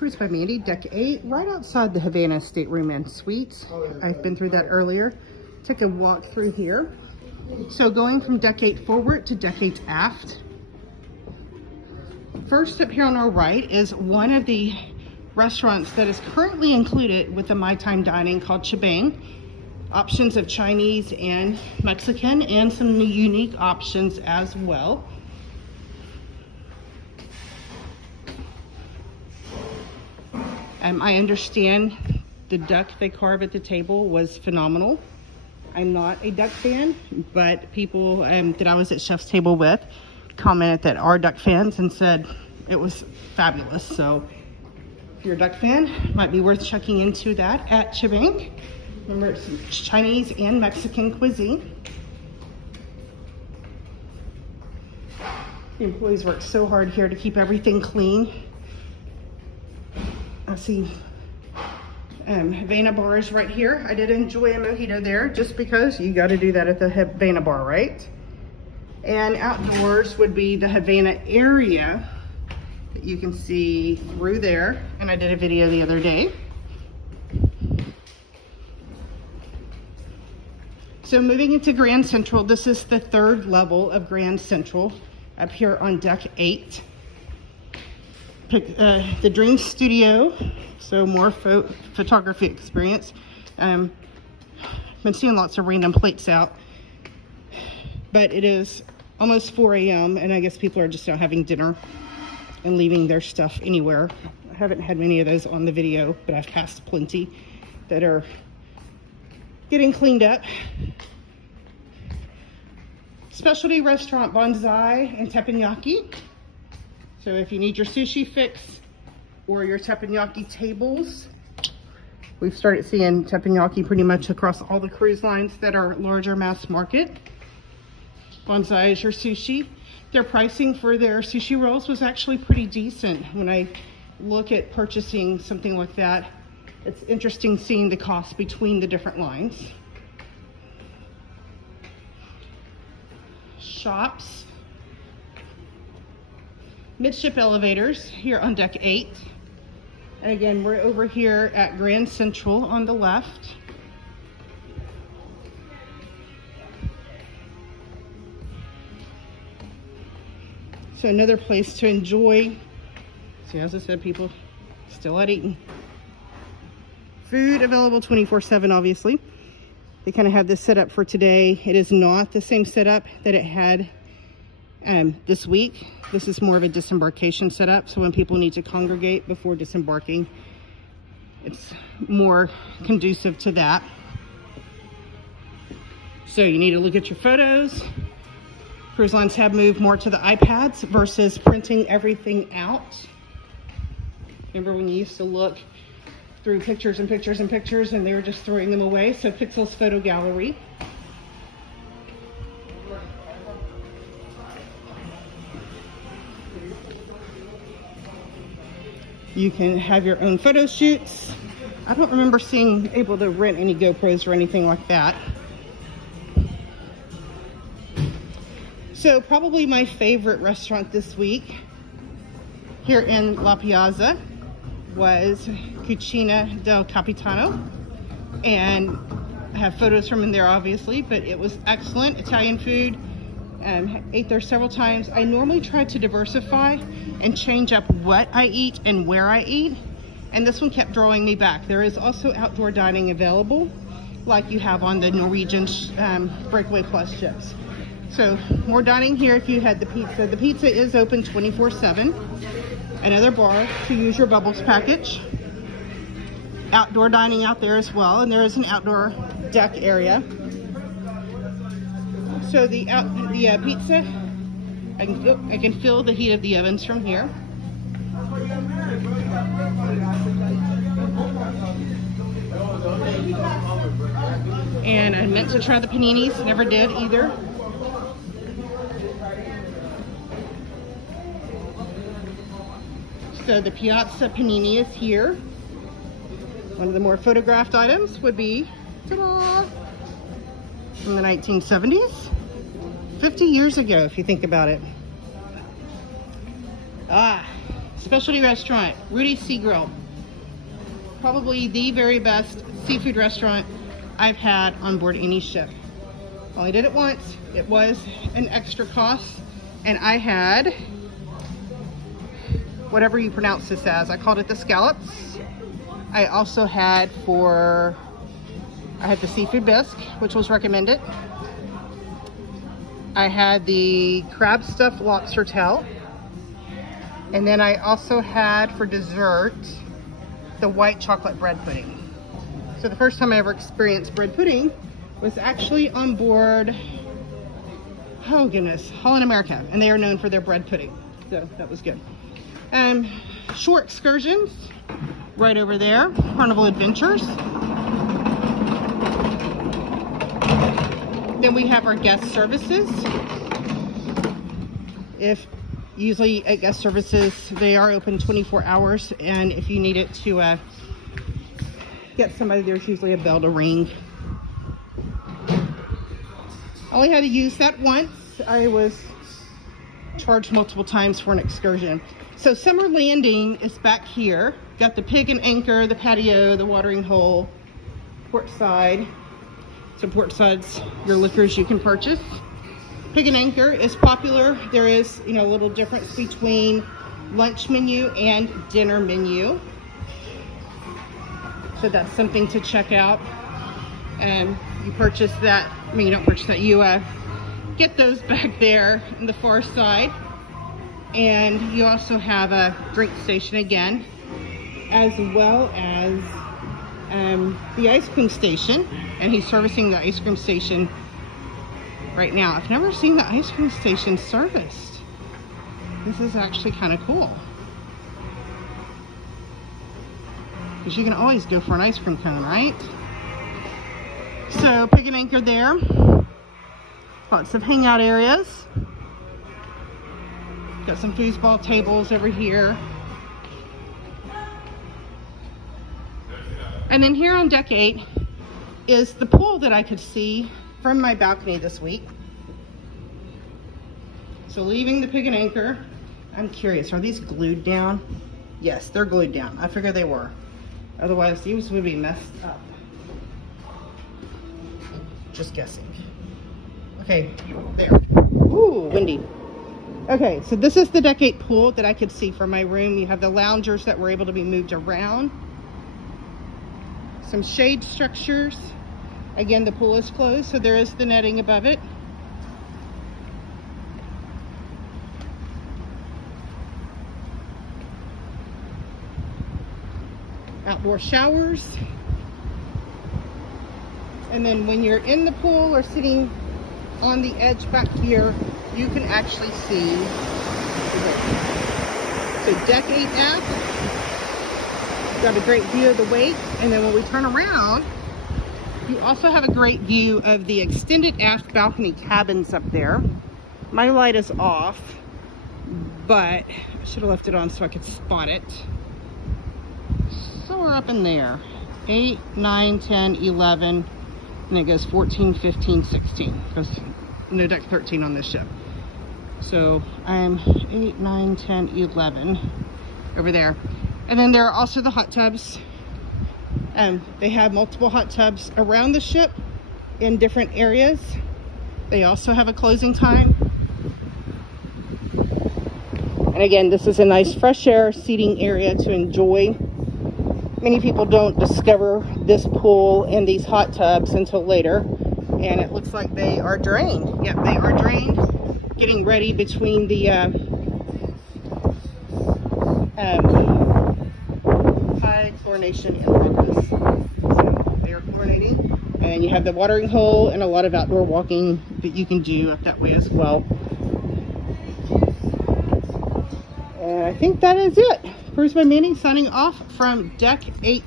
Cruise by Mandy, deck 8, right outside the Havana Stateroom and Suites. I've been through that earlier. Took a walk through here. So going from deck 8 forward to deck 8 aft. First up here on our right is one of the restaurants that is currently included with the My Time Dining called Chibang. Options of Chinese and Mexican and some unique options as well. I understand the duck they carve at the table was phenomenal. I'm not a duck fan, but people that I was at Chef's Table with commented that are duck fans and said it was fabulous. So if you're a duck fan, it might be worth checking into that at Chibang. Remember, it's Chinese and Mexican cuisine. The employees work so hard here to keep everything clean. I see Havana bars right here. I did enjoy a mojito there just because you got to do that at the Havana bar, right? And outdoors would be the Havana area that you can see through there. And I did a video the other day. So moving into Grand Central, this is the third level of Grand Central up here on deck 8. The Dream Studio, so more photography experience. Been seeing lots of random plates out, but it is almost 4 a.m. and I guess people are just out having dinner and leaving their stuff anywhere. I haven't had many of those on the video, but I've passed plenty that are getting cleaned up. Specialty restaurant Bonsai and Teppanyaki. So if you need your sushi fix or your teppanyaki tables, we've started seeing teppanyaki pretty much across all the cruise lines that are larger mass market. Bonsai is your sushi. Their pricing for their sushi rolls was actually pretty decent. When I look at purchasing something like that, it's interesting seeing the cost between the different lines. Shops. Midship elevators here on deck 8. And again, we're over here at Grand Central on the left. So another place to enjoy. See, as I said, people still out eating. Food available 24/7, obviously. They kind of have this set up for today. It is not the same setup that it had this week. This is more of a disembarkation setup, so when people need to congregate before disembarking, it's more conducive to that. So you need to look at your photos. Cruise lines have moved more to the iPads versus printing everything out. Remember when you used to look through pictures and pictures and pictures and they were just throwing them away? So Pixel's photo gallery. You can have your own photo shoots. I don't remember seeing able to rent any GoPros or anything like that. So probably my favorite restaurant this week here in La Piazza was Cucina del Capitano. And I have photos from in there obviously, but it was excellent Italian food. Ate there several times. I normally try to diversify and change up what I eat and where I eat, and this one kept drawing me back. There is also outdoor dining available like you have on the Norwegian Breakaway Plus ships. So more dining here if you had the pizza. The pizza is open 24/7. Another bar to use your bubbles package. Outdoor dining out there as well, and there is an outdoor deck area. So the pizza, I can feel the heat of the ovens from here. And I meant to try the paninis, never did either. So the Piazza Panini is here. One of the more photographed items would be, ta-da, from the 1970s. 50 years ago, if you think about it. Specialty restaurant, Rudy's Sea Grill. Probably the very best seafood restaurant I've had on board any ship. Only did it once. It was an extra cost, and I had whatever you pronounce this as. I called it the scallops. I also had the seafood bisque, which was recommended. I had the crab stuffed lobster tail. And then I also had for dessert the white chocolate bread pudding. So the first time I ever experienced bread pudding was actually on board, oh goodness, Holland America, and they are known for their bread pudding. So that was good. Shore excursions, right over there, Carnival Adventures. Then we have our guest services. Usually at guest services, they are open 24 hours, and if you need it to get somebody, there's usually a bell to ring. I only had to use that once. I was charged multiple times for an excursion. So Summer Landing is back here. Got the pig and anchor, the patio, the watering hole, port side. So port side's your liquors you can purchase. Pig and anchor is popular. There is, a little difference between lunch menu and dinner menu. So that's something to check out. And you purchase that, you don't purchase that, you get those back there in the far side. And you also have a drink station again, as well as the ice cream station. And he's servicing the ice cream station right now. I've never seen the ice cream station serviced. This is actually kind of cool. Because you can always go for an ice cream cone, right? So, pig and anchor there. Lots of hangout areas. Got some foosball tables over here. And then here on deck 8 is the pool that I could see from my balcony this week. So leaving the pig and anchor, I'm curious, are these glued down? Yes, they're glued down. I figured they were. Otherwise, these would be messed up. Just guessing. Okay, there. Ooh, windy. Okay, so this is the deck 8 pool that I could see from my room. You have the loungers that were able to be moved around. Some shade structures. Again, the pool is closed, so there is the netting above it. Outdoor showers. And then when you're in the pool or sitting on the edge back here, you can actually see. So deck 8F, got a great view of the wake. And then when we turn around, you also have a great view of the extended aft balcony cabins up there. My light is off, but I should have left it on so I could spot it. So we're up in there. 8, 9, 10, 11, and it goes 14, 15, 16. Because no deck 13 on this ship. So I'm 8, 9, 10, 11 over there. And then there are also the hot tubs. They have multiple hot tubs around the ship in different areas. They also have a closing time. And again, this is a nice fresh air seating area to enjoy. Many people don't discover this pool and these hot tubs until later. And it looks like they are drained. Yep, they are drained. Getting ready between the high chlorination and progress. So they are chlorinating. And you have the watering hole and a lot of outdoor walking that you can do up that way as well. And I think that is it. Cruise by Mandy signing off from Deck 8